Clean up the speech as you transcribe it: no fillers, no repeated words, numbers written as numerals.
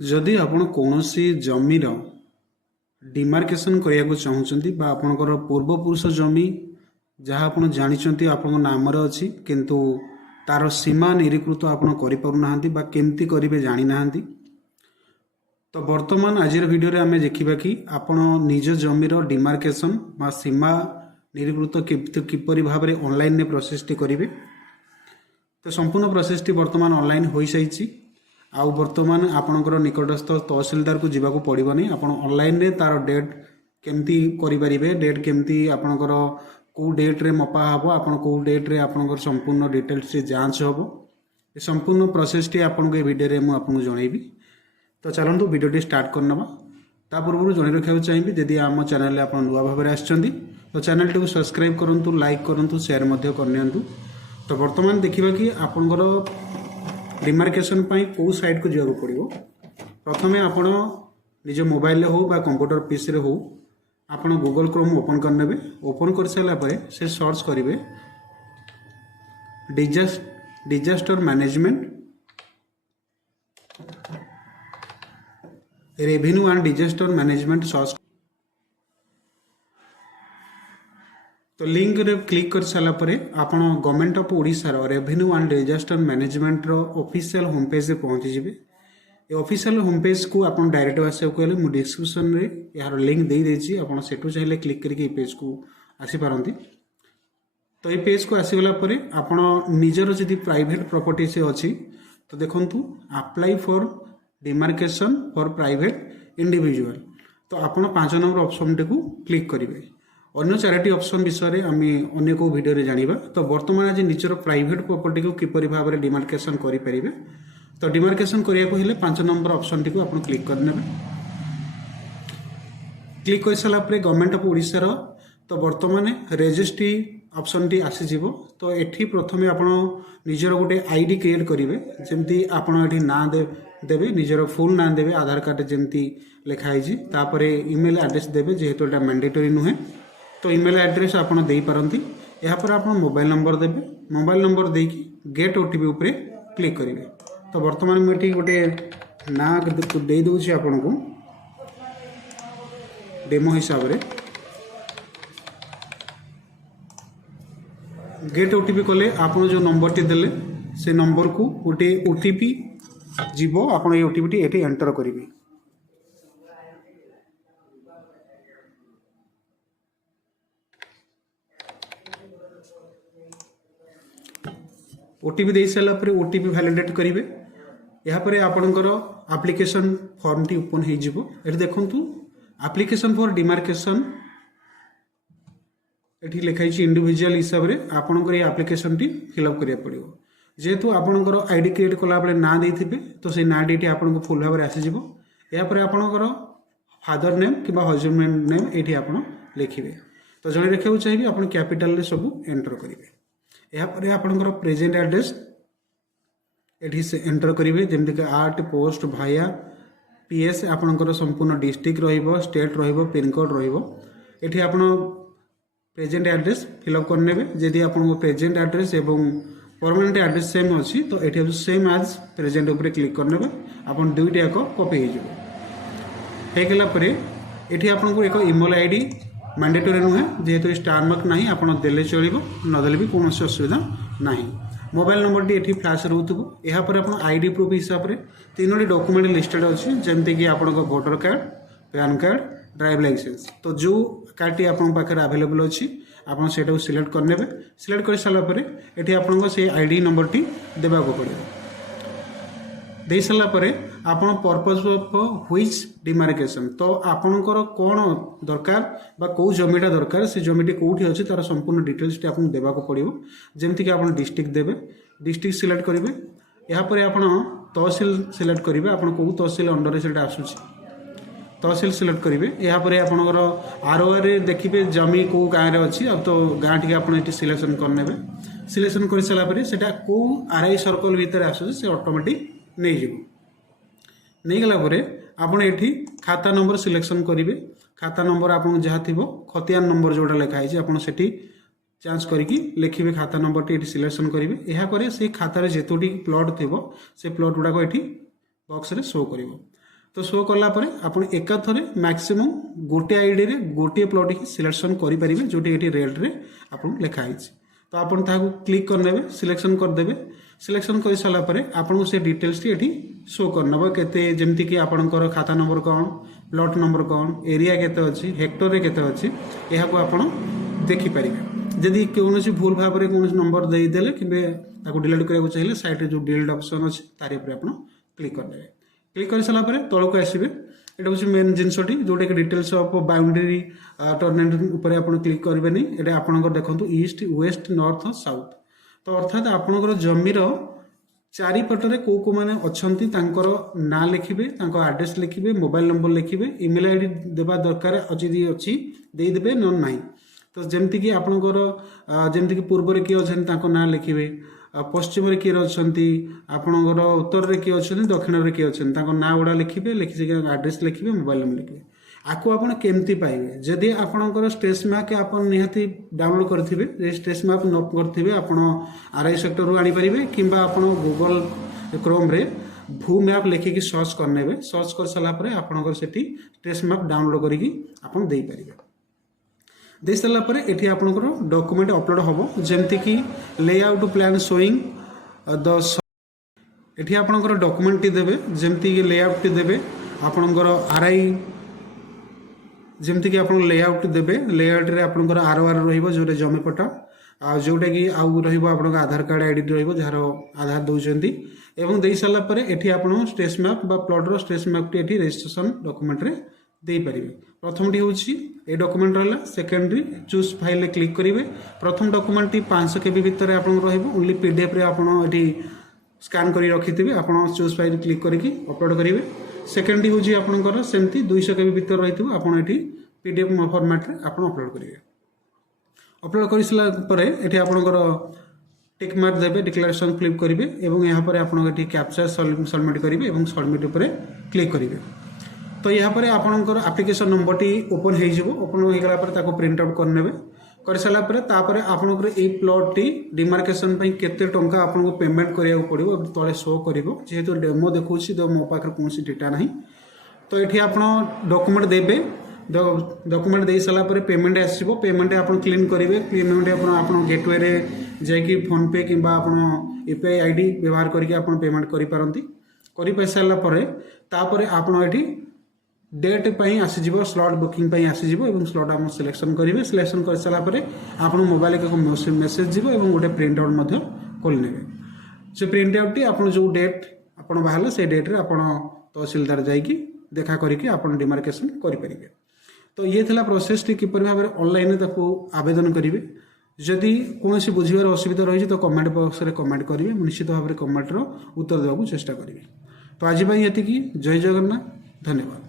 जदि आपण कौनसी जमीर डिमार्केशन करने चाहूँगी आपणकर पूर्वपुरुष जमी जहाँ आप जानते आपण नाम अच्छी किंतु तार सीमा निरीकृत आपण करना केमती करेंगे जानी ना तो वर्तमान आज वीडियो आम देखा कि आपण निज जमीर डिमार्केशन बा सीमा निरीकृत किपरि भाव में ऑनलाइन प्रोसेस टी करेंगे। तो संपूर्ण प्रोसेस टी वर्तमान ऑनलाइन हो सारी आउ वर्तमान आपणकर निकटस्थ तहसिलदार को जीवा पड़ो नहीं आप ऑनलाइन रे तार डेट केमती करें डेट केमती आपणकर कौ डेट रे मपा हम आपन कौ डेट रे आपणकर संपूर्ण डिटेल्स जांच हम ये संपूर्ण प्रोसेस टी आपको ये वीडियो में आपको जनइबी। तो चलतु वीडियो स्टार्ट करना ता पूर्व जन रखा चाहिए जदि आम चैनल आप नुआ भाव में आसछंती तो चैनल टी सब्सक्राइब करूँ लाइक करूँ शेयर करनी। तो वर्तमान देखा कि आपणकर डिमार्केशन कौ साइट को जावाक पड़ो प्रथमे आपण निज मोबाइल हो बा कंप्यूटर पीसी हो आपण गूगल क्रोम ओपन करने ओपन कर सारापर से सर्च करेंगे disaster management revenue and disaster management search. तो लिंक रे क्लिक कर सारा पर आपण government of Odisha revenue and disaster management रो ऑफिशियल होम पेज रे पहुंची जिवे। ये ऑफिशियल होम पेज को आपण डायरेक्ट आसे कहले मु डिस्क्रिप्शन रे यार लिंक दे देछि आपण सेटू चाहिले क्लिक करके पेज को आसी पारंती। तो ये पेज को आसीगला पर आपण निजर जदि प्राइवेट प्रॉपर्टी से अछि तो देखंतु apply for demarcation for private individual तो आपण 5 नंबर ऑप्शन टी को क्लिक करेंगे। अन्य 4टी ऑप्शन विषय आम अन्य को वीडियो रे जानिबा। तो वर्तमान आज निजर प्राइवेट प्रॉपर्टी को किपरि भाव में डिमार्केशन करि परिबे तो डिमार्केशन करिया को हेले 5 नंबर ऑप्शन टी को आपण क्लिक करने क्लिक कर सारा पर गवर्नमेंट ऑफ ओडिशा तो वर्तमान रजिस्ट्री ऑप्शन टी आसी जीवो। तो एठी प्रथमे आपण निजर गोटे आईडी क्रिएट करेंगे जमती आपण एठी ना देवे निजर फुल ना देवे आधार कार्ड जमती लिखाई तापर ईमेल एड्रेस देवे जेहेतु एटा मैंडेटरी नुहे तो ईमेल एड्रेस आपड़ दे पारती यापर आप मोबाइल नंबर देवे मोबाइल नंबर देकी गेट ओटीपी उपरे क्लिक करेंगे। तो वर्तमान मुझे गोटे ना दे दूसरी आपन को डेमो हिसाब से गेट ओटीपी कले आप जो नंबर टी देले से नंबर को गोटे ओटीपी जीवो आपन ये ओटीपी टी एटी एंटर करेंगे। ओटीपी दे सारा पर ओटीपी वैलिडेट करेंगे यापर आपणकर एप्लिकेशन फॉर्म टी ओपन हो देखु एप्लिकेशन फॉर डिमार्केशन ये लिखाई इंडिविजुअल हिसाब से आपणकर ये एप्लिकेशन टी फिलअप करिया पड़ो जेहेतु आपणकर आईडी क्रिएट कला बेले ना देथिबे तो से ना टी आपको फुल भाव में आसीज यापर आपणकर फादर नेम कि हजबैंड नेम ये आप लिखे। तो जड़े रखा चाहिए आप कैपिटाल सब एंटर करेंगे यापर आपणकर प्रेजेंट एड्रेस ये से एंटर करेंगे जमीक आर्ट पोस्ट भाया पीएस आपणकर संपूर्ण डिस्ट्रिक्ट रहिबो स्टेट रहिबो पिनकोड रहिबो एठी आपण प्रेजेंट एड्रेस फिलअप करने जदि आपन प्रेजेंट एड्रेस एवं परमानेंट एड्रेस सेम अच्छी तो ये सेम एज प्रेजेंट उपरे क्लिक करने आपन दुईटा एक कॉपी होगला पर ये आपको एक ईमेल आईडी मैंडेटरी नुहे जेहेतु स्टार मार्क ना आप देले चलो नदेले भी कौन असुविधा ना। मोबाइल नंबर टी ये फ्लाश रोथबो यापर आप आईडी प्रूफ हिसाब से 3टी डॉक्यूमेंट लिस्टेड अच्छी जमती कि आप voter card PAN card driving licence. तो जो कार्ड टी आप अवेलेबल अच्छी आप सिलेक्ट करने सिलेक्ट कर सारापर ये आपको से आईडी नंबर टी देवा पड़े दे सारापर आप पर्पज ऑफ व्हिच डिमार्केशन तो आपणकर कौन दरकार बा कौ जमीटा दरकार से जमीटी कौटी अच्छी तार संपूर्ण डिटेल्स आपको देवा पड़ो जमती कि आप डिस्ट्रिक्ट देवे डिस्ट्रिक्ट सिलेक्ट करेंगे यापर आप तहसिल सिलेक्ट करेंगे आप कौ तहसिल अंडर से आसूँ तहसिल सिलेक्ट करेंगे यापर आपणकर आरओआर देखिए जमी कौ गाँव में अच्छी अब तो गाँ टी आप सिलेक्शन करने सिलेक्शन कर सारापर से कौ आरआई सर्कल भितर आसूँ से ऑटोमेटिक नहीं गला आपड़ ये खाता नंबर सिलेक्शन करेंगे खाता नंबर आप जहाँ थी खतियान नंबर जोटा लिखाई आप जांच करके लिखिए खाता नंबर टी सिलेक्शन करेंगे यापर से खातार जितोटी प्लट थी से प्लट गुड़ाक ये बॉक्स रे शो कर तो शो कलापर आप एकाथरे मैक्सिमम गोटे आईडी रे गोटे प्लॉट ही सिलेक्शन करेंगे जोटी ये रेड्रे आप लिखाई। तो आपन ताको क्लिक करने सिलेक्शन करदे। सिलेक्शन कर सारापर आपको से डिटेल्स ये शो करनब केते जमती कि आपणकर खाता नंबर कौन, प्लॉट नंबर कौन, एरिया केते अच्छी, हेक्टर रे केते अच्छी, यह आप देखिपारे। जदि कौन भूल भाव में कौन नंबर देदेले कि डिलीट करने चाहिए साइड जो डिलीट ऑप्शन अच्छे तार आप क्लिक करदे। क्लिक कर सारापर तौक आसवे। এটা হচ্ছে মেন জিনিসটি जोटा कि डिटेल्स ऑफ बाउंड्री टर्नेट ऊपर आप क्लिक करेंगे ये आपंकर देखो ईस्ट वेस्ट नॉर्थ साउथ। तो अर्थात आपंकर जमीर चारिपटे कौ कौ मैंने अच्छा ना लिखे, आड्रेस लिखे, मोबाइल नंबर लिखे, इमेल आईडी देवा दरकार अच्छी देदेवे न ना। तो जमीक आपंकर जमीक पूर्व किए अच्छा ना लिखे, पश्चिम किए अच्छा, आपणकर उत्तर में किए अच्छे, दक्षिण में किए अच्छे ना गुड़ा लिखे, लिखी आड्रेस लिखे, मोबाइल नंबर लिखे। आपको आप केमती पाइबे जदि आपणकर स्ट्रेस मैप आप निहाती डाउनलोड करेंगे, स्ट्रेस मैप न करेंगे आप आरआई सेक्टर आनीपारे कि गूगल क्रोम रे भू मैप लिखिकी सर्च करने। सर्च कर सारापर आपंकर से स्ट्रेस मैप डाउनलोड करके दे सारापर ये आपंकर डॉक्यूमेंट अपलोड हम जमती कि लेआउट प्लान शोइंग द ये आपंकर डॉक्यूमेंट देवे जमती कि लेआउट देवे आपंकर आरआई जमती कि आप लेआउट देवे। लेआउट रे आपंकर आरओआर रहिबो जो जमी पट्टा जोटा कि आउ रहिबो आपन आधार कार्ड आईडी रहिबो जार आधार दउचंती एवं दे सारा पर एठी आपन स्ट्रेस मैप बा प्लॉट रो स्ट्रेस मैप एठी रजिस्ट्रेशन डॉक्यूमेंट रे दे परिबे। प्रथम टी होची ए डॉक्यूमेंट रहला। सेकेंडरी चूज फाइल रे क्लिक करिवे। प्रथम डॉक्यूमेंट टी 500 केबी भीतर आपन रहिबो ओनली पीडीएफ रे आपन एठी स्कैन करी रखिथिबे आपन चूज फाइल क्लिक करके अपलोड करिवे। सेकेंड होची आपनकर सेमती 200 केबी भीतर रहिथिबो आपन एठी पीडीएफ फॉर्मेट रे आपन अपलोड करिवे। अपलोड कर सारा पर ये आपंकर टिक मार्क देवे, डिक्लेरेशन फ्लिप करेंगे और यहाँ पर आप कैप्चा सबमिट करेंगे और सबमिट उपर क्लिक करेंगे। तो यहाँ पर आपंकर application number T open open होगा पर प्रिंट आउट करने कर सारापर आपंकर ये प्लॉट टी डिमार्केशन केते टंका आपको पेमेंट करा पड़ो तले शो कर जेहेतु डेमो देखुची तो मो पाखे कौन डेटा ना। तो ये आप डॉक्यूमेंट देवे। डॉक्यूमेंट दे सारा पर पेमेंट आसो। पेमेंट आप क्लेम करेंगे। पेमेंट आप गेटवे रे जाकि फोन पे कि यूपीआई आईडी व्यवहार करके आप पेमेंट कर सारापर आप डेट आसीज स्लॉट बुकिंग आसीज स्लॉट आप सिलेक्शन करेंगे। सिलेक्शन कर सारापर आप मोबाइल एक मेसेज जीव और गोटे प्रिंट आउट खोल ने। से प्रिंट आउट टी आप जो डेट आप बाहर से डेट्रे आप तहसीलदार जाकि देखा करके आप डिमार्केशन करेंगे। तो ये थिला प्रोसेस टी किपर भाव में ऑनलाइन ताको आवेदन करेंगे। जदि कौन बुझार असुविधा रही तो कमेंट बॉक्स रे कमेंट करेंगे। निश्चित भाव में कमेंट उत्तर देवाक चेष्टा करेंगे। तो आज ये जय जगन्नाथ, धन्यवाद।